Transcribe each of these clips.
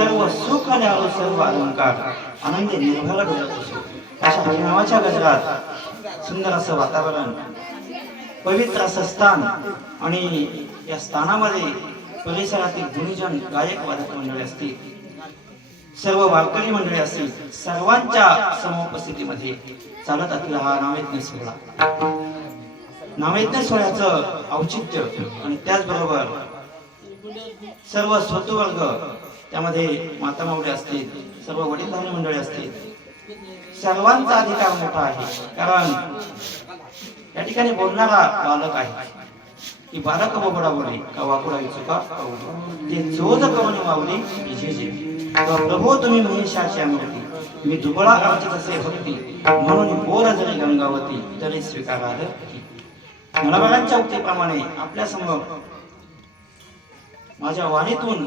सर्व सुख आणि आलो सर्व अलंकार आनंदी निर्भर घडत असो. अशा हरिनामाच्या गजरात सुंदर असं वातावरण पवित्र असं स्थान आणि या स्थानामध्ये परिसरातील गुणीजन गायक वादक मंडळी असतील सर्व वारकरी मंडळी असतील सर्वांच्या समुपस्थितीमध्ये चालत असलेला हा नावेज्ञ सोहळा. नावेज्ञ सोहळ्याचं औचित्य आणि त्याचबरोबर सर्व स्वतवर्ग त्यामध्ये माता मावळे असतील सर्व वडीलधारी मंडळी असतील. सर्वांचा अधिकार मोठा आहे. कारण या ठिकाणी बोलणारा बालक आहे. की बालक बोबडा बोले का वाकुडा चुका? ते चोज कवने मावले विजेजे प्रभो तुम्ही महेशाची मूर्ती मी दुबळा आमची तसे भक्ती म्हणून बोर जरी गंगावती तरी स्वीकाराल नळबागांच्या उक्तीप्रमाणे आपल्यासमोर माझ्या वाणीतून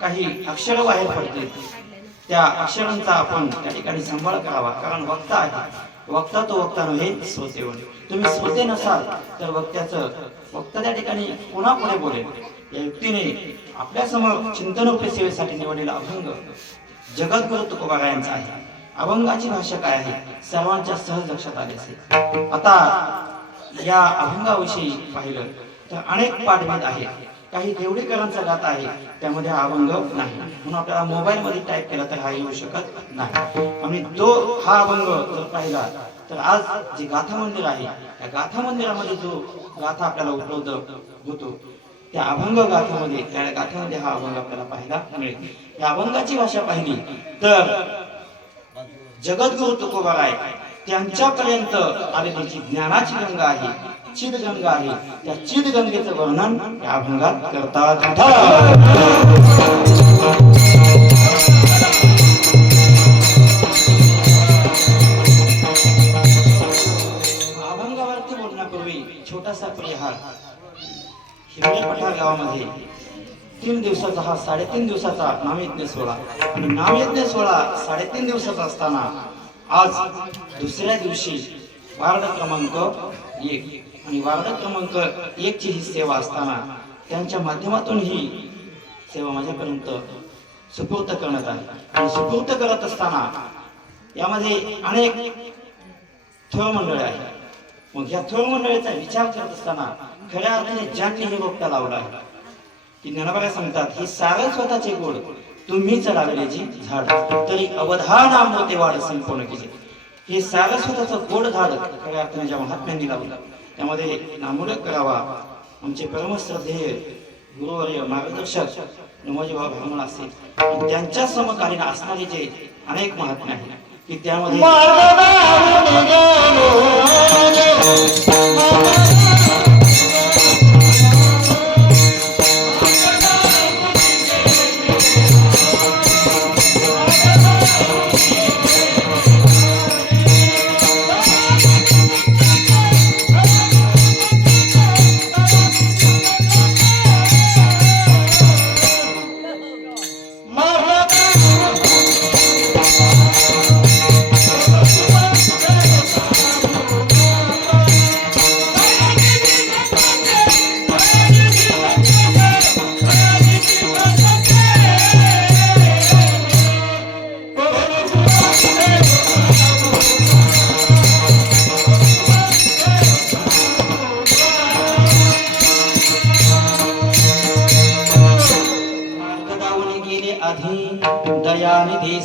काही अक्षर बाहेर पडते त्या अक्षरांचा आपण त्या ठिकाणी सांभाळ करावा. कारण वक्ता आहे. वक्ता तो वक्ता नव्हे श्रोते तुम्ही श्रोते नसाल तर वक्त्याचं वक्ता त्या ठिकाणी पुन्हा पुढे बोलेल? या युक्तीने आपल्यासमोर चिंतनोपरी सेवेसाठी निवडलेला अभंग जगद्गुरु तुकोबा यांचा आहे. अभंगाची भाषा काय आहे? सर्वांच्या सहज लक्षात आले असेल. आता या अभंगाविषयी पाहिलं तर अनेक पाठभेद आहेत. काही देवडीकरांचा गाथा आहे त्यामध्ये हा अभंग नाही. म्हणून आपल्याला मोबाईल मध्ये टाईप केला तर हा येऊ शकत नाही. आणि तो हा अभंग जर पाहिला तर आज जे गाथा मंदिर आहे त्या गाथा मंदिरामध्ये जो गाथा आपल्याला उपलब्ध होतो त्या अभंग गाथामध्ये त्या गाथामध्ये हा अभंग आपल्याला पाहायला मिळेल. या अभंगाची भाषा पाहिली तर जगद्गुरु आहे त्यांच्यापर्यंत आलेली जी ज्ञानाची गंगा आहे चिदगंगा आहे. त्या चिदगंगेचं वर्णन या अभंगात करतात. अभंगावरती बोलण्यापूर्वी छोटासा परिहार. हिरवे पठार गावामध्ये तीन दिवसाचा हा साडेतीन दिवसाचा नामयज्ञ सोहळा. आणि नामयज्ञ सोहळा साडेतीन दिवसाचा असताना आज दुसऱ्या दिवशी वार्ड क्रमांक एक. आणि वार्ड क्रमांक एक ची ही सेवा असताना त्यांच्या माध्यमातून ही सेवा माझ्यापर्यंत सुपूर्त करण्यात आली. आणि सुपूर्त करत असताना यामध्ये अनेक थोर मंडळ आहे मग या थोर मंडळीचा विचार करत असताना खऱ्या अर्थाने ज्यांनी हे रोपटा लावला आहे की ज्ञानोबा सांगतात ही सारे स्वतःचे गोड तुम्हीच लावल्याची झाड तरी अवधान आमोते वाढ संपूर्ण केली. हे सारं स्वतःचं गोड झाड खऱ्या अर्थाने ज्या महात्म्यांनी लावलं त्यामध्ये नामोलक करावा आमचे परमश्रद्धेय गुरुवर्य मार्गदर्शक नमोजी बाबा ब्राह्मण असतील आणि त्यांच्या समकालीन असणारे जे अनेक महात्मे आहेत की त्यामध्ये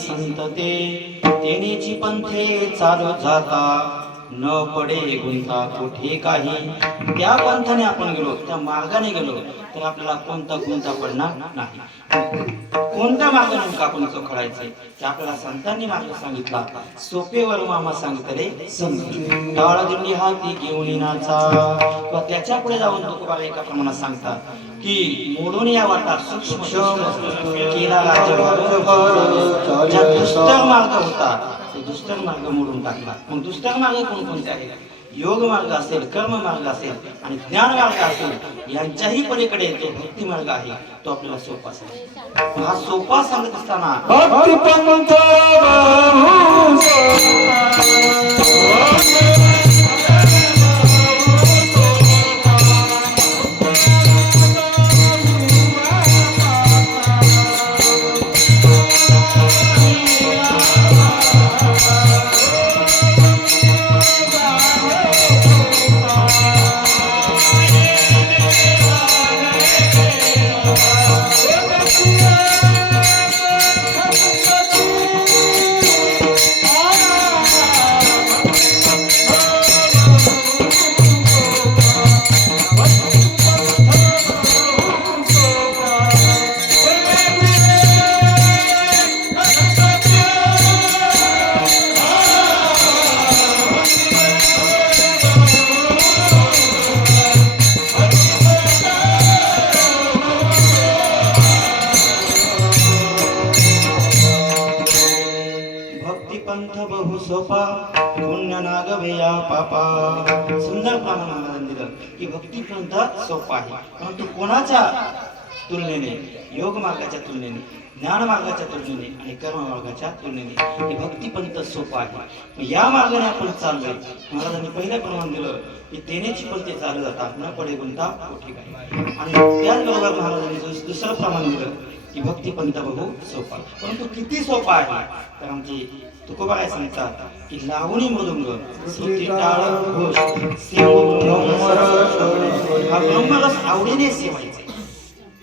दयानिधी संत ते तेनेची पंथे चालू जाता. न पडे गुंता कुठे काही. त्या पंथाने आपण गेलो त्या मार्गाने गेलो तर आपल्याला कोणता गुंता पडणार नाही. कोणता मार्ग नेमका आपण चोखडायचे ते आपल्याला संतांनी मार्ग सांगितला. सोपेवर मामा सांगितले संत हा दिंडी हाती घेऊन नाचा किंवा त्याच्या पुढे जाऊन तुकोबाला एका प्रमाणात सांगतात की मोडून या वाटा सूक्ष्म केला दुष्टर मार्ग होता ते दुष्टर मार्ग मोडून टाकला. मग दुष्टर मार्ग कोणकोणते आहेत? योग मार्ग असेल कर्म मार्ग असेल आणि ज्ञान मार्ग असेल यांच्याही पलीकडे जो भक्ती मार्ग आहे तो आपल्याला सोपा सांगतो हा सोपा सांगत असताना सोपा पुण्य नागवेया पापा. सुंदर प्रमाण महाराजांनी दिलं. की भक्ती पंथ सोपा आहे. परंतु कोणाच्या तुलनेने योग मार्गाच्या तुलनेने ज्ञान मार्गाच्या तुलनेने आणि कर्म मार्गाच्या तुलनेने हे भक्ती पंथ आहे? या मार्गाने आपण चाललोय. महाराजांनी पहिलं प्रमाण दिलं की तेनेची पण ते चालू जातात. न पडे गुंता कोठी काय? आणि त्याचबरोबर महाराजांनी दुसरं प्रमाण दिलं की भक्ती पंत बघू सोपा परंतु किती सोपा आहे? तर आमची तुकोबा काय सांगतात की लावणी मृदुंग ब्रह्मरस. आवडीने सेवायचे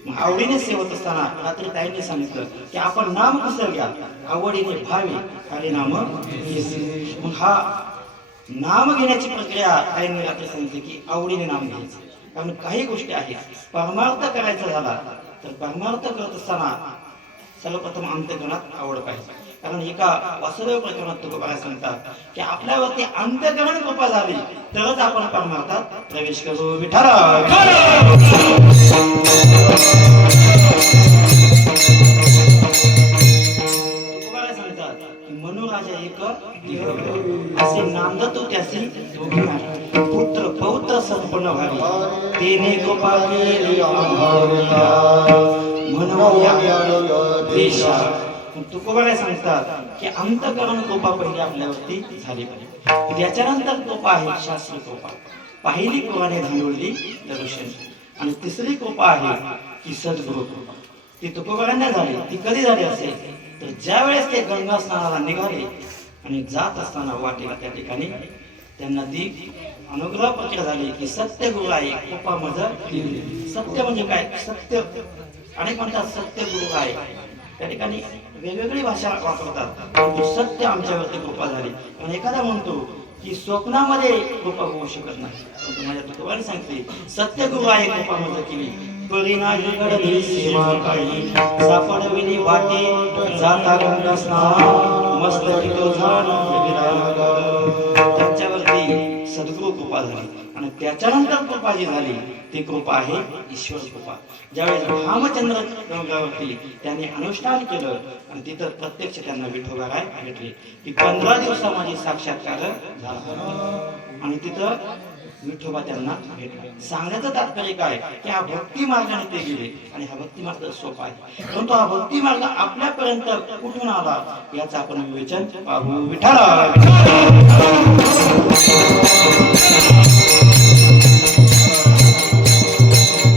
मग आवडीने सेवत असताना रात्री ताईंनी सांगितलं की आपण नाम कसं घ्या आवडीने भावी आणि नाम मग हा नाम घेण्याची प्रक्रिया ताईंनी रात्री सांगितली की आवडीने नाम घ्यायचं. कारण काही गोष्टी आहेत परमार्थ करायचा झाला तर परमार्थ करत असताना सर्वप्रथम अंत्यकरणात आवड पाहिजे कारण एका वासुदेव प्रकरणात तुकोबाला सांगतात की आपल्यावरती अंत्यकरण कृपा झाली तरच आपण परमार्थात प्रवेश करू. विठारा असे नांदतो त्यासी पुत्र पौत्र संपन्न व्हावे. तेने कृपा केली आम्हावरिया. देशा तुकोबाला सांगतात की अंतकरण कृपा पहिली आपल्यावरती झाली पाहिजे. त्याच्यानंतर कृपा आहे शास्त्र कृपा पहिली कोपाने धांडवली दर्शन आणि तिसरी कोपा आहे की सद्गुरु कोपा ती तुकोबारांना झाली ती कधी झाली असेल? तर ज्या वेळेस ते गंगा स्नानाला निघाले आणि जात असताना वाटेला त्या ठिकाणी त्यांना ती अनुग्रह प्रक्रिया झाली की सत्य गुरु आहे कृपा मज सत्य म्हणजे काय? सत्य. अनेक म्हणतात सत्य गुरु आहे. त्या ठिकाणी वेगवेगळी भाषा वापरतात. परंतु सत्य आमच्यावरती कृपा झाली. आणि एखादा म्हणतो की स्वप्नामध्ये कृपा होऊ शकत नाही. परंतु माझ्या तुकोबाने सांगते सत्य गुरु आहे कृपा मज केली परिणागी घडली सेवा काही. सापडविली वाटे जाता गंगा स्नान. मस्तकी तो झाड त्यांच्यावरती सद्गुरु कृपा झाली. आणि त्याच्यानंतर कृपा जी झाली ती कृपा आहे ईश्वर कृपा. ज्यावेळेस रामचंद्र गंगावरती त्यांनी अनुष्ठान केलं आणि तिथं प्रत्यक्ष त्यांना विठोबा काय भेटले. की पंधरा दिवसा माझी साक्षात्कार झाला. आणि तिथं विठोबा त्यांना भेटला. सांगण्याचं तात्पर्य काय? की हा भक्ती मार्गाने ते गेले आणि हा भक्ती मार्ग सोपा आहे. परंतु हा भक्ती मार्ग आपल्यापर्यंत कुठून आला? याचं आपण विवेचन पाहू. विठाला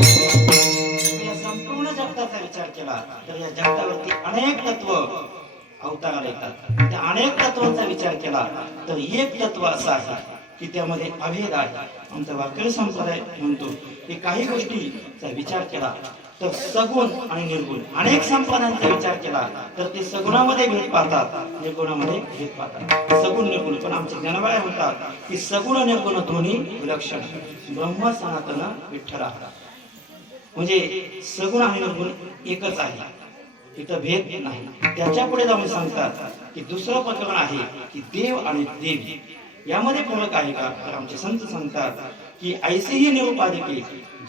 या संपूर्ण जगताचा विचार केला तर या जगतावरती अनेक तत्व अवताराला येतात. त्या अनेक तत्वांचा विचार केला तर एक तत्व असं आहे की त्यामध्ये अभेद आहे. आमचा वारकरी संप्रदाय म्हणतो की काही गोष्टीचा विचार केला तर सगुण आणि निर्गुण. अनेक संप्रदायांचा विचार केला तर ते सगुणामध्ये भेद पाहतात निर्गुणामध्ये भेद पाहतात. सगुण निर्गुण. पण आमचे ज्ञानबाळ्या म्हणतात की सगुण निर्गुण दोन्ही विलक्षण ब्रह्म सनातन विठ्ठल म्हणजे सगुण आणि निर्गुण एकच आहे. इथं भेद नाही. त्याच्या पुढे जाऊन सांगतात की दुसरं प्रकरण आहे की देव आणि देव. यामध्ये फरक आहे का? तर आमचे संत सांगतात की ऐसेही निरुपाधिके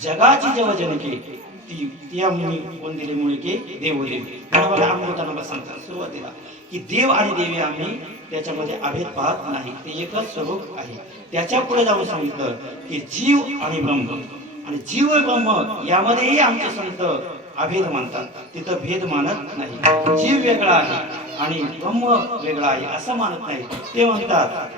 जगाची जेव्हा जनके ती त्या आम्ही कोण दिले मुळे की देव देव बरोबर अमृतानं सांगतात सुरुवातीला की देव आणि देवी आम्ही त्याच्यामध्ये अभेद पाहत नाही. ते एकच स्वरूप आहे. त्याच्या पुढे जाऊन सांगितलं की जीव आणि ब्रह्म. आणि जीव ब्रह्म यामध्येही आमचे संत अभेद मानतात. तिथं भेद मानत नाही. जीव वेगळा आहे आणि ब्रह्म वेगळा आहे असं मानत नाही. ते म्हणतात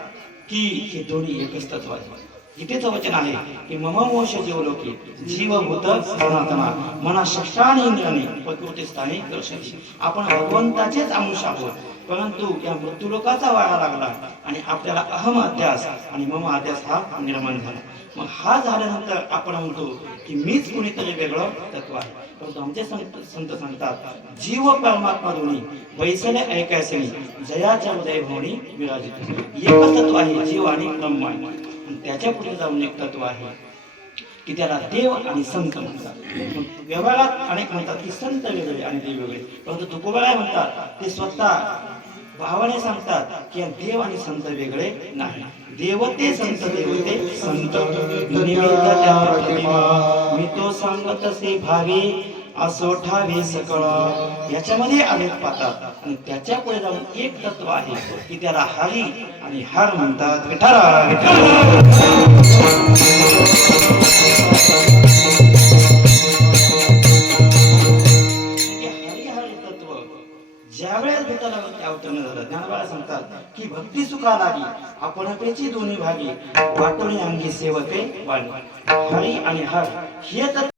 की हे दोन्ही एकच तत्व आहे. इथेच वचन आहे की मम मोश जीव होत सनातना. मना षष्टानी इंद्राने प्रकृती स्थानी दर्शनी आपण भगवंताचेच अंश आहोत. परंतु या मृत्यूलोकाचा वारा लागला आणि आपल्याला अहम अध्यास आणि मम अध्यास हा निर्माण झाला. मग हा झाल्यानंतर आपण म्हणतो की मीच कुणीतरी वेगळं तत्व आहे. परंतु आमचे संत संत सांगतात जीव परमात्मा दोन्ही वैसले ऐकायचे जयाच्या उदय भवनी विराजित एकच तत्व आहे जीव आणि ब्रह्म आहे. त्याच्या पुढे जाऊन एक तत्व आहे की त्याला देव आणि संत म्हणतात. व्यवहारात अनेक म्हणतात की संत वेगळे आणि देव वेगळे. परंतु तुकोबा म्हणतात ते स्वतः भावाने सांगतात की देव आणि संत वेगळे नाही. देवते संत देवते संत. मी तो सांगत असे भावी असो ठावे सकळ. याच्यामध्ये अनेक पाहतात आणि त्याच्या पुढे जाऊन एक तत्व आहे की त्याला हरी आणि हर म्हणतात. विठारा विठारा त्याला म्हणते अवतरण झालं. ज्ञानबाळा सांगतात की भक्ती सुखा लागी आपण त्याची दोन्ही भागी वाटून अंगी सेवते वाणी. हरी आणि हर हे तर